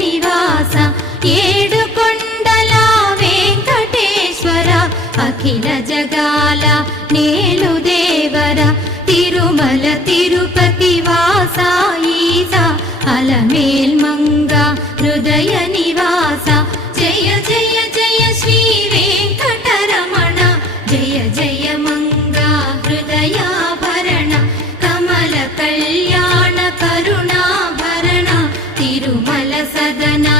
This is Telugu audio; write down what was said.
నివాస ఏడుకొండల వెంకటేశ్వర అఖిల జగాల నేలు దేవర తిరుమల తిరుపతి వాస ఈస అలమేల్ మంగ హృదయ నివాస జయ జయ జయ శ్రీ వెంకటరమణ జయ జయ మంగ హృదయాభరణ కమల కళ్యాణ కరుణాభరణ తిరుమల సదనా